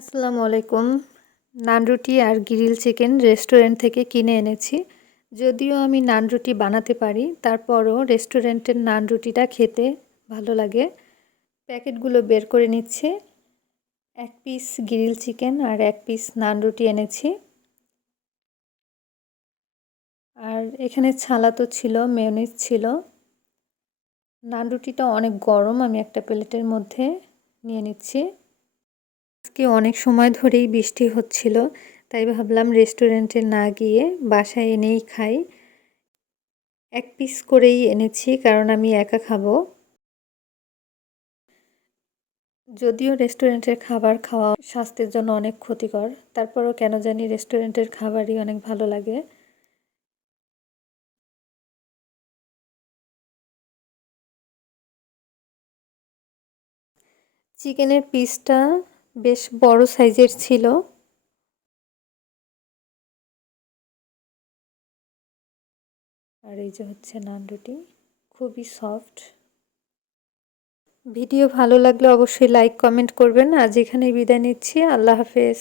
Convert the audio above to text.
আসসালামু আলাইকুম। নান রুটি আর গ্রিল চিকেন রেস্টুরেন্ট থেকে কিনে এনেছি। যদিও আমি নান রুটি বানাতে পারি, তারপরও রেস্টুরেন্টের নান রুটিটা খেতে ভালো লাগে। প্যাকেটগুলো বের করে নিচ্ছে। এক পিস গ্রিল চিকেন আর এক পিস নান রুটি এনেছি। আর এখানে ছালা তো ছিল, মেয়নিজ ছিল। নান রুটিটা অনেক গরম, আমি একটা প্লেটের মধ্যে নিয়ে নিচ্ছি। আজকে অনেক সময় ধরেই বৃষ্টি হচ্ছিল, তাই ভাবলাম রেস্টুরেন্টে না গিয়ে বাসায় এনেই খাই। এক পিস করেই এনেছি, কারণ আমি একা খাব। যদিও রেস্টুরেন্টের খাবার খাওয়া স্বাস্থ্যের জন্য অনেক ক্ষতিকর, তারপরও কেন জানি রেস্টুরেন্টের খাবারই অনেক ভালো লাগে। চিকেনের পিসটা বেশ বড় সাইজের ছিল। আর এই যে হচ্ছে নান রুটি, খুবই সফট। ভিডিও ভালো লাগলে অবশ্যই লাইক, কমেন্ট করবেন। আজ এখানে বিদায় নিচ্ছি। আল্লাহ হাফেজ।